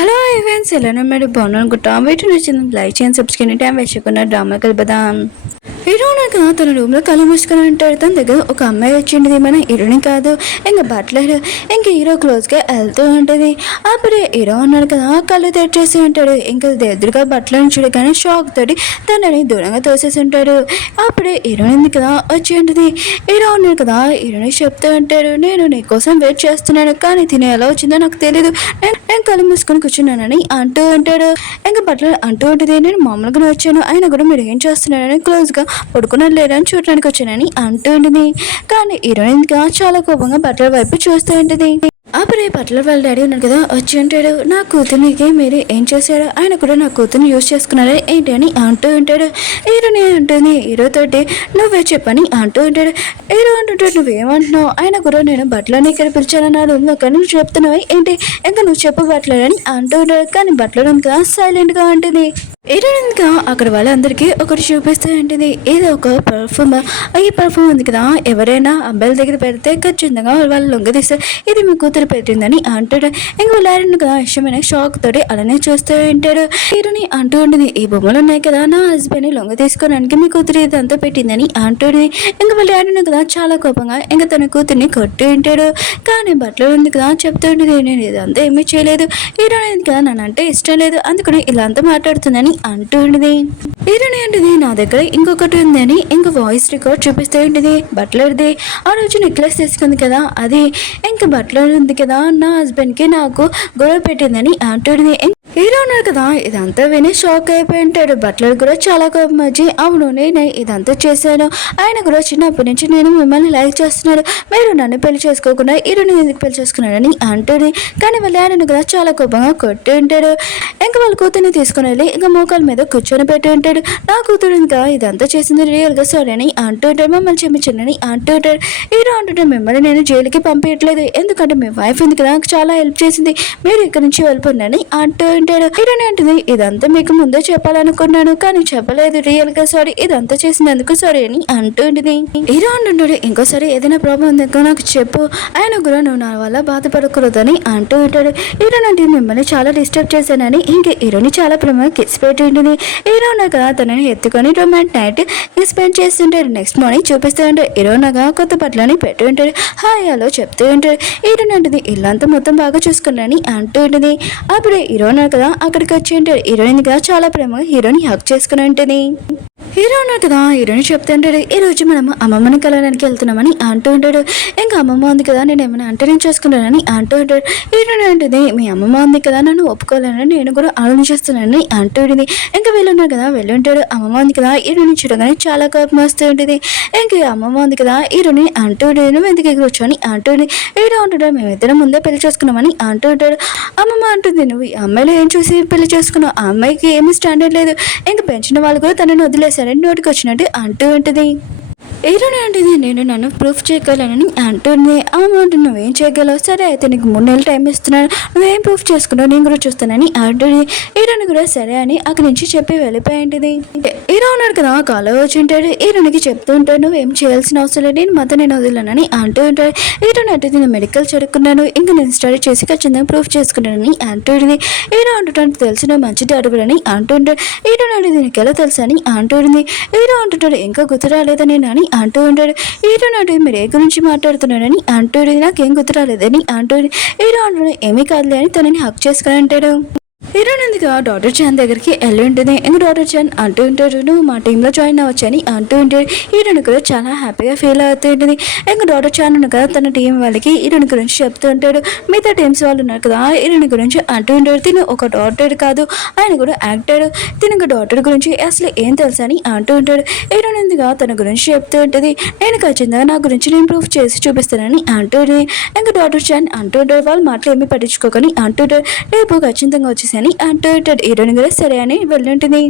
Hello events ఎలా మీరు బాగున్నాను వీటి నచ్చింది లైక్ చేయండి సబ్స్క్రైబ్ టైం వేసుకున్న డ్రామా కలుపుదాం. హీరో నాకు తన రూమ్ లో కళ్ళు మూసుకొని ఉంటాడు. తన దగ్గర ఒక అమ్మాయి వచ్చింది. మన హీరోని కాదు ఇంకా బట్లర్. ఇంక హీరో క్లోజ్ గా వెళ్తూ ఉంటుంది. అప్పుడు హీరో ఉన్నాడు కదా కళ్ళు తెచ్చేసి ఉంటాడు. ఇంకా ఎదురుగా బట్లర్ని చూడగానే షాక్ తోటి తనని దూరంగా తోసేసి ఉంటాడు. అప్పుడే హీరోయిన్ కదా వచ్చి ఉంటుంది. హీరో ఉన్నాడు కదా హీరోని చెప్తూ ఉంటాడు, నేను నీ కోసం వెయిట్ చేస్తున్నాను కానీ తినే ఎలా వచ్చిందో నాకు తెలియదు, నేను కళ్ళు మూసుకొని కూర్చున్నానని అంటూ ఉంటాడు. ఇంకా బట్లర్ అంటూ ఉంటుంది, నేను మామూలుగానే వచ్చాను, ఆయన కూడా మీరు ఏం చేస్తున్నారని క్లోజ్ గా పడుకున్నది లేదని చూడడానికి వచ్చానని అంటూ ఉంటుంది. కానీ హీరోయిన్ గా చాలా కోపంగా బట్లర్ వైపు చూస్తూ ఉంటుంది. అప్పుడే బట్లర్ వాళ్ళ డాడీ ఉన్నాడు కదా వచ్చి ఉంటాడు, నా కూతురికి మీరు ఏం చేశాడు, ఆయన కూడా నా కూతుర్ని యూజ్ చేసుకున్నారా ఏంటి అని అంటూ ఉంటాడు. హీరోని అంటుంది హీరో తోటి, నువ్వే చెప్పని అంటూ ఉంటాడు. హీరో అంటుంటాడు, నువ్వేమంటున్నావు, ఆయన కూడా నేను బట్లర్ని ఇక్కడ పిలిచానన్నాడు, కానీ నువ్వు చెప్తున్నావు ఏంటి, ఇంకా నువ్వు చెప్పు బట్లర్ అని అంటూ ఉంటాడు. కానీ బట్లర్ ఇంకా సైలెంట్ గా ఉంటుంది. హీరోయిన్గా అక్కడ వాళ్ళందరికీ ఒకటి చూపిస్తూ ఉంటుంది, ఇది ఒక పర్ఫ్యూమ్. ఈ పర్ఫ్యూమ్ ఉంది కదా ఎవరైనా అబ్బాయిల దగ్గర పెడితే ఖచ్చితంగా వాళ్ళు లొంగదీస్తారు, ఇది మీ కూతురు పెట్టిందని అంటాడు. ఇంక వాళ్ళు కదా ఇష్టమైన షాక్ తోటి అలానే చూస్తూ ఉంటాడు. హీరోని అంటూ ఉంటుంది, ఈ బొమ్మలు ఉన్నాయి కదా నా హస్బెండ్ లొంగ తీసుకోవడానికి మీ కూతురు ఇదంతా పెట్టిందని అంటుంది. ఇంక వాళ్ళు కదా చాలా కోపంగా ఇంకా తన కూతుర్ని కొట్టి ఉంటాడు. కానీ బట్టలు ఉంది కదా చెప్తూ ఉంటుంది, నేను ఇదంతా ఏమీ చేయలేదు, హీరోయిన్ కదా నన్ను అంటే ఇష్టం లేదు అందుకని ఇలా అంతా మాట్లాడుతుందని అంటూ ఉంటుంది. హీరోని అంటుంది, నా దగ్గర ఇంకొకటి ఉందని ఇంకా వాయిస్ రికార్డ్ చూపిస్తూ ఉంటుంది బట్లర్ది. ఆ రోజు నెక్లెస్ తీసుకుంది కదా అది ఇంకా బట్లర్ ఉంది కదా నా హస్బెండ్ కి నాకు గొడవ పెట్టిందని అంటుంది. హీరో ఉన్నారు కదా ఇదంతా విని షాక్ అయిపోయి ఉంటాడు. బట్లర్ కూడా చాలా కోపం వచ్చి, అవును నేను ఇదంతా చేశాను, ఆయన కూడా చిన్నప్పటి నుంచి నేను మిమ్మల్ని లైక్ చేస్తున్నాడు, మీరు నన్ను పెళ్లి చేసుకోకుండా హీరోని ఎందుకు పెళ్లి చేసుకున్నాడని అంటుంది. కానీ వాళ్ళ ఆయనను కూడా చాలా కోపంగా కొట్టి ఉంటాడు. ఇంకా వాళ్ళ కూతుర్ని తీసుకుని వెళ్ళి ఇంకా మోకాల మీద కూర్చొని పెట్టి ఉంటాడు. నా కూతురు ఇంకా ఇదంతా చేసింది రియల్ గా సారీ అని అంటూ ఉంటాడు, మమ్మల్ని క్షమించండి అంటూ ఉంటాడు. హీరో అంటుంటే మిమ్మల్ని నేను జైలుకి పంపించట్లేదు, ఎందుకంటే మీ వైఫ్ ఉంది కదా నాకు చాలా హెల్ప్ చేసింది, మీరు ఇక్కడ నుంచి వెళ్ళిపోండి అంటూ ఉంటాడు. హీరోని అంటుంది, ఇదంతా మీకు ముందే చెప్పాలనుకున్నాను కానీ చెప్పలేదు, రియల్ గా సారీ, ఇదంతా చేసినందుకు సారీ అని అంటూ ఉంటుంది. హీరో అంటుంటాడు, ఇంకోసారి ఏదైనా ప్రాబ్లం ఉందో నాకు చెప్పు, ఆయన కూడా నువ్వు నా వల్ల బాధపడకూడదని అంటూ ఉంటాడు. హీరోని అంటే మిమ్మల్ని చాలా డిస్టర్బ్ చేశానని ఇంకా హీరోని చాలా ప్రేమగా కిస్ పెట్టి ఉంటుంది. హీరోనగా తనని ఎత్తుకొని రొమాంటిక్ నైట్ స్పెండ్ చేస్తుంటాడు. నెక్స్ట్ మార్నింగ్ చూపిస్తూ ఉంటాడు. హీరోనగా కొత్త బట్టలని పెట్టి ఉంటాడు. హాయ్ హలో చెప్తూ ఉంటాడు. హీరోని అంటుంది, ఇల్లంతా మొత్తం బాగా చూసుకున్నాని అంటూ ఉంటుంది. అప్పుడు హీరోన్ కదా అక్కడికి వచ్చి ఉంటాడు. హీరోయిన్ గా చాలా ప్రేమగా హీరోని హక్ చేసుకుని ఉంటుంది. హీరో ఉన్నాడు కదా హీరోని చెప్తుంటాడు, ఈ రోజు మనం అమ్మమ్మని కలవడానికి వెళ్తున్నామని అంటూ ఉంటాడు. ఇంకా అమ్మమ్మ ఉంది కదా నేను ఏమైనా అంటే నేను చేసుకున్నానని అంటూ ఉంటాడు. హీరోని అంటుంది, మీ అమ్మమ్మ ఉంది కదా నన్ను ఒప్పుకోవాలని నేను కూడా ఆలోచిస్తున్నానని అంటూ ఉంటుంది. ఇంకా వీళ్ళున్నారు కదా వెళ్ళి ఉంటాడు. అమ్మమ్మ ఉంది కదా హీరోని చూడగానే చాలా కోపం వస్తూ ఉంటుంది. ఇంకా అమ్మమ్మ ఉంది కదా హీరోని అంటూ ఉంటుంది, నువ్వు ఎందుకు కూర్చొని అంటూ ఉంటుంది. హీరో అంటాడు, మేమిద్దరం ముందే పెళ్లి చేసుకున్నామని అంటూ ఉంటాడు. అమ్మమ్మ అంటుంది, నువ్వు ఈ అమ్మాయిలు ఏం చూసి పెళ్లి చేసుకున్నావు, ఆ అమ్మాయికి ఏమీ స్టాండర్డ్ లేదు, ఇంకా పెంచిన వాళ్ళు కూడా తనని వదిలేశారని నోటికి వచ్చినట్టు అంటూ ఉంటుంది. హీరోని అంటుంది, నేను నన్ను ప్రూఫ్ చేయగలనని అంటుంది. అమౌంట్ నువ్వేం చేయగలవు, సరే అయితే నీకు 3 నెలలు టైం ఇస్తున్నాను, నువ్వేం ప్రూఫ్ చేసుకున్నావు నేను కూడా చూస్తానని అంటుంది. హీరోని కూడా సరే అని అక్కడి నుంచి చెప్పి వెళ్ళిపోయింది. హీరో ఉన్నాడు కదా కాలో వచ్చి ఉంటాడు. హీరోనికి చెప్తూ ఉంటాడు, నువ్వేం చేయాల్సిన అవసరం లేదు, నేను మొత్తం నేను వదిలేనని అంటూ ఉంటాడు. హీరోని అంటే నేను మెడికల్ చదువుకున్నాను, ఇంకా నేను స్టడీ చేసి ఖచ్చితంగా ప్రూఫ్ చేసుకున్నానని అంటుంది. హీరో అంటుంటాడు, తెలిసిన మంచిది అడుగుడని అంటుంటాడు. హీరోని అంటే దీనికి ఎలా తెలుసు అని అంటుంది. హీరో అంటుంటాడు, ఇంకా గుర్తు రాలేదని అని అంటూ ఉంటాడు. హీరో నాడు మీరు ఏ గురించి మాట్లాడుతున్నాడని అంటాడు. నాకేం గుర్తు రాలేదని అంటాడు. హీరో అంటాడు, ఏమీ కాదులే అని తనని హక్ చేసుకుని అంటాడు. హీరోనందుగా డాక్టర్ చాన్ దగ్గరికి వెళ్ళి ఉంటుంది. ఇంక డాక్టర్ చాన్ అంటూ ఉంటాడు, నువ్వు మా టీంలో జాయిన్ అవ్వచ్చని అంటూ ఉంటాడు. హీరోని కూడా చాలా హ్యాపీగా ఫీల్ అవుతూ ఉంటుంది. ఇంకా డాక్టర్ చాన్ కదా తన టీం వాళ్ళకి హీరోని గురించి చెప్తూ ఉంటాడు. మిగతా టీమ్స్ వాళ్ళు ఉన్నారు కదా హీరోని గురించి అంటూ ఉంటాడు. తిను ఒక డాక్టర్ కాదు ఆయన కూడా యాక్టర్, తినక డాక్టర్ గురించి అసలు ఏం తెలుసా అని అంటూ ఉంటాడు. హీరోనందుగా తన గురించి చెప్తూ ఉంటుంది, నేను ఖచ్చితంగా నా గురించి నేను ప్రూఫ్ చేసి చూపిస్తానని అంటుంది. ఇంకా డాక్టర్ చాన్ అంటూ ఉంటాడు, వాళ్ళ మాటలు ఏమీ పట్టించుకోకని అంటుంటాడు, రేపు ఖచ్చితంగా వచ్చేసి అని అంటూ ఉంటాడు. హీరోని కూడా సరే అని వెళ్ళుంటుంది.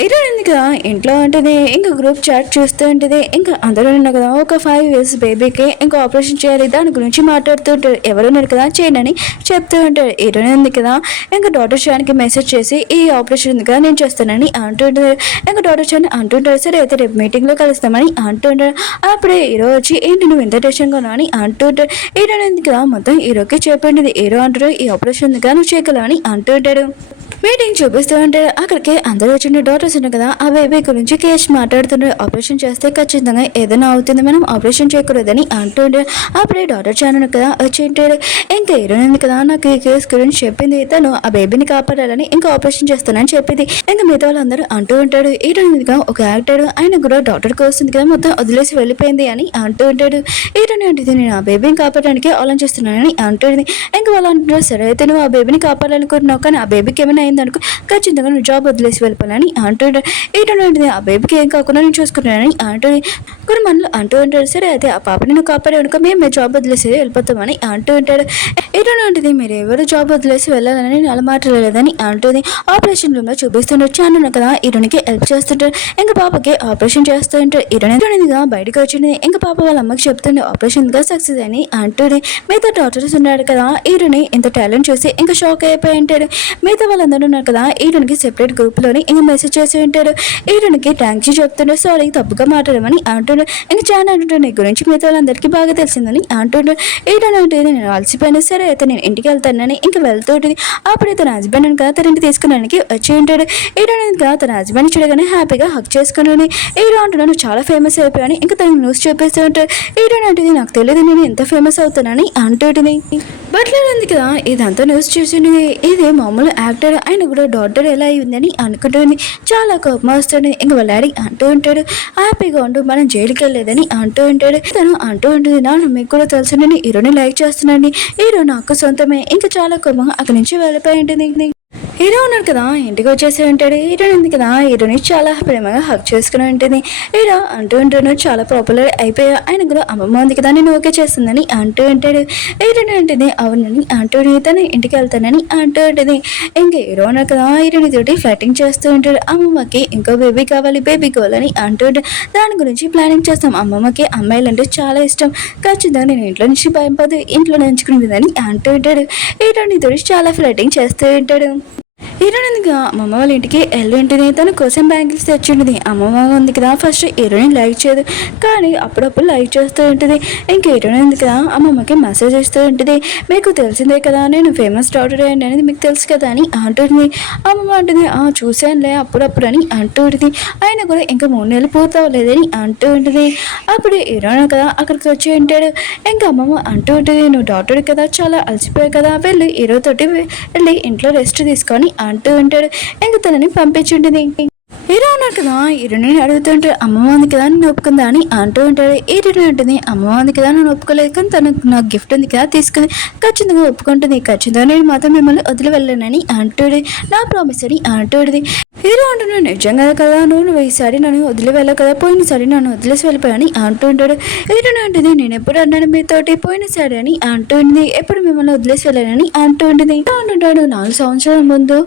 హీరోయిన్ కదా ఇంట్లో ఉంటుంది, ఇంకా గ్రూప్ చాట్ చూస్తూ ఉంటుంది. ఇంకా అందరూ ఉన్నారు కదా ఒక 5 years బేబీకి ఇంకా ఆపరేషన్ చేయాలి, దాని గురించి మాట్లాడుతూ ఉంటారు. ఎవరున్నారు కదా చేయనని చెప్తూ ఉంటారు. హీరోయిన్ ఉంది కదా ఇంకా డాక్టర్ షాన్కి మెసేజ్ చేసి ఈ ఆపరేషన్ ఉంది కదా నేను చేస్తానని అంటుంటారు. ఇంకా డాక్టర్ షాన్ అంటుంటారు సరే అయితే రేపు మీటింగ్లో కలుస్తామని అంటుంటారు. అప్పుడే హీరో వచ్చి ఏంటి నువ్వు ఇంత టెన్షన్గా అని అంటుంటారు. హీరోయిన్ ఉంది కదా మొత్తం హీరోకి చెప్పింది. హీరో అంటారు ఈ ఆపరేషన్ ఉంది కదా నువ్వు చేయగలవు అని అంటుంటాడు. మీటింగ్ చూపిస్తూ ఉంటారు. అక్కడికి అందరూ వచ్చిన డాక్టర్స్ ఉన్నారు కదా ఆ బేబీ గురించి కేసు మాట్లాడుతున్నారు. ఆపరేషన్ చేస్తే ఖచ్చితంగా ఏదైనా అవుతుంది, మనం ఆపరేషన్ చేయకూడదని అంటుంటారు. అప్పుడే డాక్టర్ ఛానల్ కదా వచ్చి ఉంటాడు. ఇంకా హీరోయిన్ కదా నాకు ఈ కేసు గురించి చెప్పింది, తను ఆ బేబీని కాపాడాలని ఇంకా ఆపరేషన్ చేస్తానని చెప్పింది. ఇంకా మిగతా వాళ్ళందరూ అంటూ ఉంటాడు. హీరోయిన్ ఒక యాక్టర్ ఆయన కూడా డాక్టర్కి వస్తుంది కదా మొత్తం వదిలేసి వెళ్ళిపోయింది అని అంటూ ఉంటాడు. హీరోయిన్ అంటే నేను ఆ బేబీని కాపాడడానికి ఆలోచిస్తున్నానని అంటుంది. ఇంకా వాళ్ళు అంటున్నారు సరే అయితే నువ్వు ఆ బేబీని కాపాడాలనుకుంటున్నావు, కానీ ఆ బేబీకి ఏమైనా అయిందనుకో ఖచ్చితంగా నువ్వు జాబ్ వదిలేసి వెళ్ళిపోవాలని అంటుంటాడు. ఏంటంటే ఆ బేబీకి ఏం కాకుండా నేను చూసుకుంటానని అంటుంది. కొన్ని మనలో అంటూ ఉంటాడు సరే అయితే ఆ పాపని నువ్వు కాపాడేవనుకో మేము జాబ్ వదిలేసి వెళ్ళిపోతామని అంటూ ఉంటాడు. ఏంటంటే మీరు ఎవరు జాబ్ వదిలేసి వెళ్ళాలని నేను అలా మాట్లాడలేదని అంటుంది. ఆపరేషన్ రూమ్ లో చూపిస్తుంటారు. చాను కదా హీరోనికి హెల్ప్ చేస్తుంటారు. ఇంకా పాపకి ఆపరేషన్ చేస్తూ ఉంటారు. హీరోయిన్గా బయటకు వచ్చింది. ఇంకా పాప వాళ్ళ అమ్మకి చెప్తుండే ఆపరేషన్ గా సక్సెస్ అని అంటుంది. మిగతా డాక్టర్స్ ఉన్నాడు కదా హీరోని ఇంత టాలెంట్ చూసి ఇంకా షాక్ అయిపోయి ఉంటాడు. మిగతా వాళ్ళందరూ ఉన్నారు కదా హీరోనికి సెపరేట్ గ్రూప్ లోని ఇంకా మెసేజ్ చేసి ఉంటారు. హీరోనికి థ్యాంక్స్ చెప్తుండే సారీ తప్పుగా మాట్లాడమని అంటుండ్రు. ఇంకా చాలా అంటుంటారు నీ గురించి మిగతా వాళ్ళందరికీ బాగా తెలిసిందని అంటుండ్రు. హీరోని అంటే నేను అలసిపోయినా సరే అయితే నేను ఇంటికి వెళ్తానని ఇంకా వెళ్తూ ఉంటుంది. అప్పుడే తన హస్బెండ్ కదా తన ఇంటికి తీసుకున్నానికి వచ్చి ఉంటాడు. హీరోని ఇంకా తన హస్బెండ్ చూడగానే హ్యాపీగా హక్ చేసుకుని హీరో అంటున్నాను చాలా ఫేమస్ అయిపోయాను ఇంకా తన న్యూస్ చూపిస్తూ ఉంటాడు. హీరోని అంటే నాకు తెలియదు నేను ఎంత ఫేమస్ అవుతానని అంటుంది. బట్లర్ ఉంది కదా ఇదంతా న్యూస్ చూసింది. ఇది మామూలు యాక్టర్ ఆయన కూడా డాక్టర్ ఎలా అయిందని అనుకుంటుంది. చాలా కోపం వస్తుంది. ఇంకా వాళ్ళ డాడీ అంటూ ఉంటాడు హ్యాపీగా ఉండు మనం జైలుకి వెళ్ళలేదని అంటూ ఉంటాడు. తను అంటూ ఉంటుంది నాన్న మీకు కూడా తెలుసు నేను హీరోని లైక్ చేస్తున్నాను, హీరో నాకు సొంతమే. ఇంకా చాలా కోపంగా అక్కడి నుంచి వెళ్ళిపోయి ఉంటుంది. హీరో ఉన్నాడు కదా ఇంటికి వచ్చేసి ఉంటాడు. హీరోయిన్ ఉంది కదా హీరోని చాలా ప్రేమగా హక్ చేసుకుని ఉంటుంది. హీరో అంటూ ఉంటాడు చాలా పాపులర్ అయిపోయా, ఆయన కూడా అమ్మమ్మ ఉంది కదా నేను ఓకే చేస్తుందని అంటూ ఉంటాడు. హీరోయిన్ ఉంటుంది అవునని అంటూ తను ఇంటికి వెళ్తానని అంటూ ఉంటుంది. ఇంకా హీరో ఉన్నాడు కదా హీరోని తోటి ఫ్లైటింగ్ చేస్తూ ఉంటాడు. అమ్మమ్మకి ఇంకో బేబీ కావాలి బేబీ కావాలని అంటూ ఉంటాడు. దాని గురించి ప్లానింగ్ చేస్తాం. అమ్మమ్మకి అమ్మాయిలు అంటే చాలా ఇష్టం, ఖచ్చితంగా నేను ఇంట్లో నుంచి భయపడదు ఇంట్లో నుంచుకునేదని అంటూ ఉంటాడు. హీరోని తోటి చాలా ఫ్లైటింగ్ చేస్తూ ఉంటాడు. హీరోయిన్గా అమ్మమ్మ వాళ్ళ ఇంటికి వెళ్ళి ఉంటుంది. తన కోసం బ్యాంగిల్స్ తెచ్చింటుంది. అమ్మమ్మ ఉంది కదా ఫస్ట్ హీరోయిన్ లైక్ చేయదు, కానీ అప్పుడప్పుడు లైక్ చేస్తూ ఉంటుంది. ఇంకా హీరోయిన్ ఉంది కదా అమ్మమ్మకి మెసేజ్ ఇస్తూ ఉంటుంది. మీకు తెలిసిందే కదా నేను ఫేమస్ డాక్టర్ అనేది మీకు తెలుసు కదా అని అంటుంది. అమ్మమ్మ అంటుంది చూశానులే అప్పుడప్పుడు అని అంటూ ఉంటుంది. ఆయన కూడా ఇంకా 3 నెలలు పూర్తవలేదని అంటూ ఉంటుంది. అప్పుడు హీరోయిన్ కదా అక్కడికి వచ్చి ఉంటాడు. ఇంకా అమ్మమ్మ అంటూ ఉంటుంది నువ్వు డాక్టర్ కదా చాలా అలసిపోయావు కదా వెళ్ళి హీరో తోటి వెళ్ళి ఇంట్లో రెస్ట్ తీసుకొని అంటూ ఉంటాడు. ఇంకా తనని పంపించుంటుంది. హీరో ఉన్నాడు కదా హీరోని అడుగుతుంటాడు అమ్మమ్మ ఉంది కదా నేను ఒప్పుకుందా అని అంటూ ఉంటాడు. హీరోని అంటుంది అమ్మమ్మ ఉంది కదా నేను ఒప్పుకోలేదు, కానీ తనకు నాకు గిఫ్ట్ ఉంది కదా తీసుకుని ఖచ్చితంగా ఒప్పుకుంటుంది, ఖచ్చితంగా నేను మాత్రం మిమ్మల్ని వదిలి వెళ్ళానని అంటాడు. నా ప్రామిస్ అని అంటాడు. హీరో అంటున్నాడు నిజంగా కదా నువ్వు ఈసారి నన్ను వదిలి వెళ్ళావు కదా పోయినసారి నన్ను వదిలేసి వెళ్ళిపోయాని అంటూ ఉంటాడు. హీరోని అంటుంది నేను ఎప్పుడు అన్నాను మీతోటి పోయినసారి అని అంటుంది, ఎప్పుడు మిమ్మల్ని వదిలేసి వెళ్ళానని అంటూ ఉంటుంది. అంటుంటాడు 4 సంవత్సరాల ముందు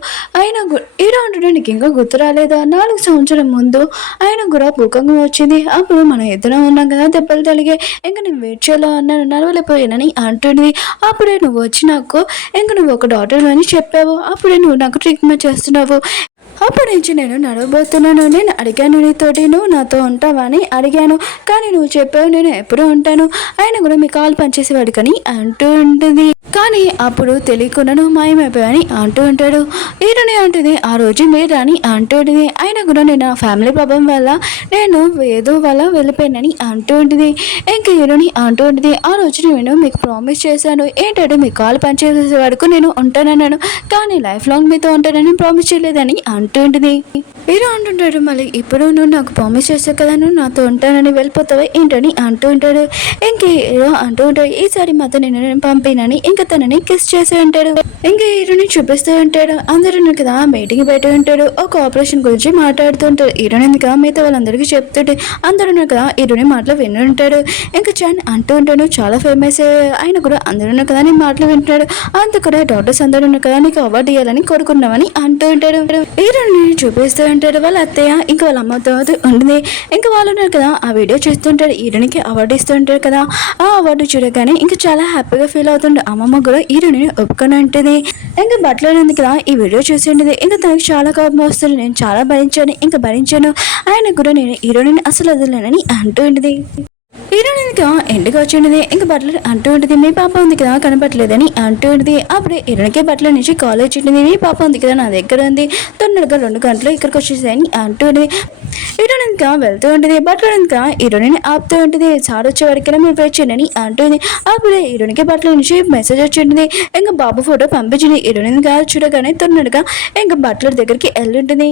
ఆయన హీరో అంటున్నాడు నీకు ఇంకా గుర్తు రాలేదా 4 సంవత్సరం ముందు ఆయన కూడా భూకంపం వచ్చింది, అప్పుడు మనం ఇద్దరం ఉన్నాం కదా దెబ్బలు తలిగే ఇంకా నేను వెయిట్ చేయాలో అన్నాను నడవలేకపోయానని అంటుంది. అప్పుడే నువ్వు వచ్చి నాకు ఇంకా నువ్వు ఒక డాక్టర్ అని చెప్పావు, అప్పుడే నువ్వు నాకు ట్రీట్మెంట్ చేస్తున్నావు, అప్పటి నుంచి నేను నడవబోతున్నాను. నేను అడిగాను నీతోటి నువ్వు నాతో ఉంటావా అని అడిగాను, కానీ నువ్వు చెప్పావు నేను ఎప్పుడూ ఉంటాను, ఆయన కూడా మీ కాలు పనిచేసేవాడు కానీ అంటూ ఉంటుంది. కానీ అప్పుడు తెలియకుండా నువ్వు మాయమైపోయావని అంటూ ఉంటాడు. హీరోని అంటుంది ఆ రోజు మీరు అని అంటూ ఉంటుంది. అయినా కూడా నేను ఆ ఫ్యామిలీ ప్రాబ్లం వల్ల నేను ఏదో వల్ల వెళ్ళిపోయానని అంటూ ఉంటుంది. ఇంకా హీరోని అంటూ ఉంటుంది ఆ రోజు నేను మీకు ప్రామిస్ చేశాను ఏంటంటే మీ కాలు పనిచేసే వరకు నేను ఉంటానన్నాను, కానీ లైఫ్ లాంగ్ మీతో ఉంటానని ప్రామిస్ చేయలేదని అంటూ ఉంటుంది. హీరో అంటుంటాడు మళ్ళీ ఇప్పుడు నువ్వు నాకు ప్రామిస్ చేస్తావు కదా నువ్వు నాతో ఉంటానని వెళ్ళిపోతావా ఏంటని అంటూ ఉంటాడు. ఇంక హీరో అంటూ ఉంటాడు ఈసారి మాత్రం నేను పంపినని ఇంకా ఇంకా తనని కిస్ చేసి ఉంటాడు. ఇంకా హీరోని చూపిస్తూ ఉంటాడు. అందరూ కదా మీటింగ్ పెట్టి ఉంటాడు. ఒక ఆపరేషన్ గురించి మాట్లాడుతూ ఉంటాడు. హీరోని ఇంకా మిగతా వాళ్ళందరికీ చెప్తుంటే అందరూ కదా హీరోని మాటలు విని ఉంటాడు. ఇంకా చాన్ అంటూ ఉంటాడు చాలా ఫేమస్ ఆయన కూడా అందరూ కదా నీ మాటలు వింటున్నాడు. అంత కూడా డాక్టర్స్ అందరూ కదా నీకు అవార్డు ఇవ్వాలని కోరుకున్నామని అంటూ ఉంటాడు. హీరోని చూపిస్తూ ఉంటాడు. వాళ్ళ అత్తయ్య ఇంకా వాళ్ళ అమ్మతో ఉంటుంది. ఇంకా వాళ్ళు కదా ఆ వీడియో చూస్తుంటాడు. హీరోనికి అవార్డు ఇస్తూ ఉంటాడు కదా. ఆ అవార్డు చూడగానే ఇంకా చాలా హ్యాపీగా ఫీల్ అవుతుండే. అమ్మమ్మ కూడా హీరోని ఒప్పుకొని ఉంటుంది. ఇంకా బట్టలు ఉంది కదా ఈ వీడియో చూసి ఉంటుంది. ఇంకా తనకు చాలా కోపం వస్తుంది. నేను చాలా భరించాను ఆయన కూడా నేను హీరోని అసలు వదలనని అంటూ ఉంటుంది. హీరోయిన్ ఇంకా ఇంటికి వచ్చింది. ఇంకా బట్టలు అంటూ ఉంటుంది మీ పాప ఉంది కదా కనపట్లేదని అంటూ ఉంటుంది. అప్పుడే హీరోయిన్కి బట్టల నుంచి కాల్ వచ్చింది. మీ పాప ఉంది కదా నా దగ్గర ఉంది తొందరగా 2 గంటలు ఇక్కడికి వచ్చేసాయని అంటూ ఉంటుంది. హీరోయిన్ ఇంకా వెళ్తూ ఉంటుంది. బట్టలు ఇంకా హీరోయిన్ ఆపుతూ ఉంటుంది. సార్ వచ్చే వరకైనా మీరు వెయిట్ చేయండి అంటుంది. అప్పుడే హీరోయిన్కి బట్టల నుంచి మెసేజ్ వచ్చింటుంది. ఇంకా బాబు ఫోటో పంపించింది. హీరోయిన్ ఇంకా చూడగానే తొందరగా ఇంకా బట్టల దగ్గరికి వెళ్ళుంటుంది.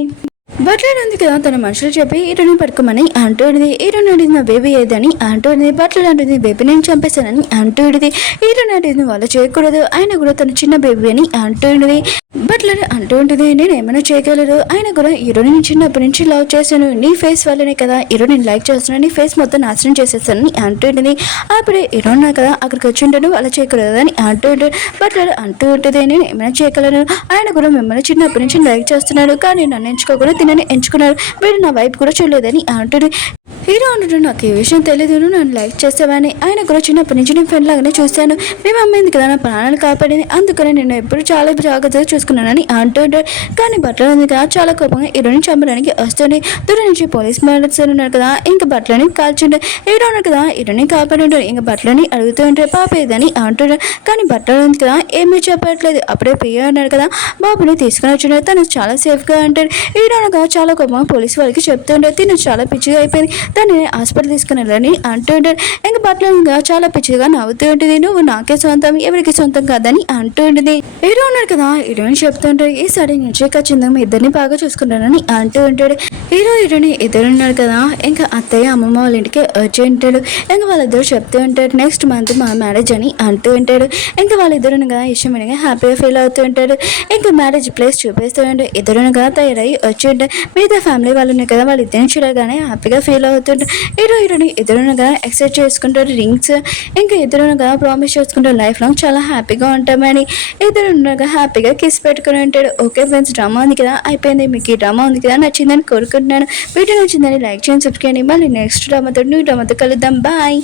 బట్టలు ఉంది కదా తన మనుషులు చెప్పి హీరోని పట్టుకోమని అంటూడిది. హీరోని అడిగిన బేబీ ఏదని అంటూడిది. బట్టలు అంటుంది బేబీ నేను చంపేశానని అంటూడిది. హీరోని అడిగిన వాళ్ళు చేయకూడదు ఆయన కూడా తన చిన్న బేబీ అని అంటూడిది. బట్టలు అంటూ ఉంటుంది నేను ఏమైనా చేయగలరు ఆయన కూడా హీరోని చిన్నప్పటి నుంచి లవ్ చేశాను నీ ఫేస్ వల్లనే కదా హీరోని లైక్ చేస్తున్నాను నీ ఫేస్ మొత్తం నాశనం చేసేస్తానని అంటుంది. అప్పుడే హీరోనా కదా అక్కడికి వచ్చి ఉంటాను అలా చేయకూడదు అని అంటూ ఉంటాడు. బట్టలు అంటూ ఉంటుంది నేను ఏమైనా చేయగలను ఆయన కూడా మిమ్మల్ని చిన్నప్పటి నుంచి లైక్ చేస్తున్నాడు కానీ నన్ను ఎంచుకోకుండా తినని ఎంచుకున్నారు వీడు నా వైపు కూడా చూడలేదని అంటాడు. హీరో అంటాడు నాకు ఈ విషయం తెలియదు నన్ను లైక్ చేసేవాని ఆయన కూడా చిన్నప్పటి నుంచి నేను ఫ్రెండ్ లాగానే చూశాను మీ అమ్మాయింది కదా నా ప్రాణాలు కాపాడింది అందుకని నేను ఎప్పుడు చాలా జాగ్రత్తగా చూసుకున్నానని అంటుంటాడు. కానీ బట్టలు ఉంది కదా చాలా కోపంగా హీరోని చంపడానికి వస్తుంది. దూరం నుంచి పోలీస్ మాట్లాడుతూ ఉన్నారు కదా ఇంకా బట్టలని కాల్చుంటారు. హీరో ఉన్నారు కదా హీరోని కాపాడి ఉంటారు. ఇంకా బట్టలని అడుగుతూ ఉంటారు పాప ఏదని అంటున్నారు. కానీ బట్టలు ఉంది కదా ఏమీ చెప్పట్లేదు. అప్పుడే పియ్య అన్నాడు కదా బాబుని తీసుకుని వచ్చినాడు తను చాలా సేఫ్గా అంటాడు. హీరో అనగా చాలా కోపంగా పోలీసు వాళ్ళకి చెప్తూ ఉంటాడు తిను చాలా పిచ్చిగా అయిపోయింది దాన్ని హాస్పిటల్ తీసుకుని వెళ్ళని అంటూ ఉంటాడు. ఇంకా బట్టలుగా చాలా పిచ్చిగా నవ్వుతూ ఉంటుంది నువ్వు నాకే సొంతం ఎవరికి సొంతం కాదని అంటూ ఉంటుంది. హీరో ఉన్నాడు కదా హీరోయిన్ చెప్తూ ఉంటాడు ఈసారి నుంచి ఖచ్చితంగా ఇద్దరిని బాగా చూసుకుంటానని అంటూ ఉంటాడు. హీరోయిన్ ఇద్దరు ఉన్నారు కదా ఇంకా అత్తయ్య అమ్మమ్మ వాళ్ళ ఇంటికి వచ్చి ఉంటాడు. ఇంకా వాళ్ళిద్దరు చెప్తూ ఉంటాడు నెక్స్ట్ మంత్ మా మ్యారేజ్ అని అంటూ ఉంటాడు. ఇంకా వాళ్ళిద్దరు కదా ఇష్టమైన హ్యాపీగా ఫీల్ అవుతూ ఉంటాడు. ఇంకా మ్యారేజ్ ప్లేస్ చూపిస్తూ ఉంటాడు. ఇద్దరు కదా తయారై వచ్చి ఉంటాడు. మిగతా ఫ్యామిలీ వాళ్ళు ఉన్నాయి కదా వాళ్ళు ఇద్దరిని చూడగానే హ్యాపీగా ఫీల్ అవుతుంటారు. హీరోని ఎదురునగా ఎక్సైట్ చేసుకుంటారు రింగ్స్ ఇంకా ఎదురునగా ప్రామిస్ చేసుకుంటారు లైఫ్ లాంగ్ చాలా హ్యాపీగా ఉంటామని ఎదురునగా హ్యాపీగా కిస్ పెట్టుకుని ఉంటాడు. ఓకే ఫ్రెండ్స్ డ్రామా ఉంది కదా అయిపోయింది మీకు ఈ డ్రామా ఉంది కదా నచ్చిందని కోరుకుంటున్నాను. వీడియో నచ్చిందని లైక్ చేయండి సబ్స్క్రైబ్ చేయండి మళ్ళీ నెక్స్ట్ డ్రామాతో న్యూ డ్రామాతో కలుద్దాం బాయ్.